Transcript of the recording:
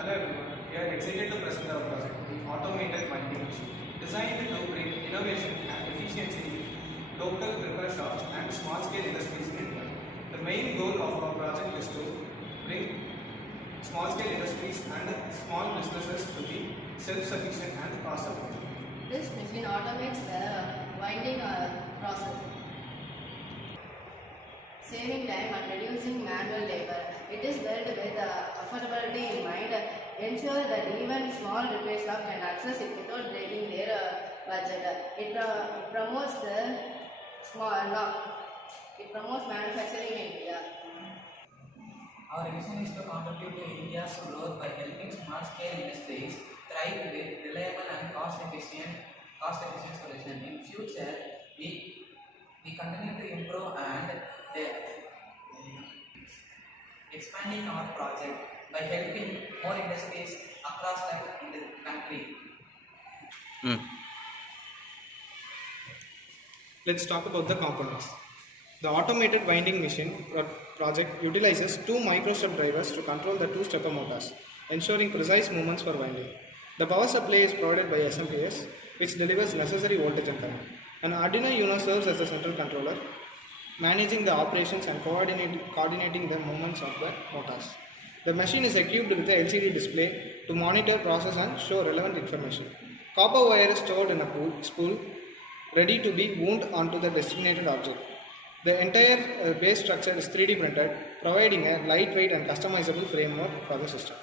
Hello everyone, we are excited to present our project, the automated winding machine, designed to bring innovation and efficiency in local repair shops and small-scale industries in India. The main goal of our project is to bring small-scale industries and small businesses to be self-sufficient and cost-effective. This machine automates the winding process, saving time and reducing manual labor. It is built with affordability in mind, ensure that even small repair shop can access it without breaking their budget. It promotes manufacturing in India. Our mission is to contribute to India's growth by helping small-scale industries thrive with reliable and cost-efficient solutions. In future, we continue to improve and expanding our project by helping more industries across the country. Let's talk about the components. The automated winding machine project utilizes two micro-step drivers to control the two stepper motors, ensuring precise movements for winding. The power supply is provided by SMPS, which delivers necessary voltage and current. An Arduino Uno serves as the central controller, managing the operations and coordinating the movements of the motors. The machine is equipped with a LCD display to monitor, process and show relevant information. Copper wire is stored in a spool ready to be wound onto the designated object. The entire base structure is 3D printed, providing a lightweight and customizable framework for the system.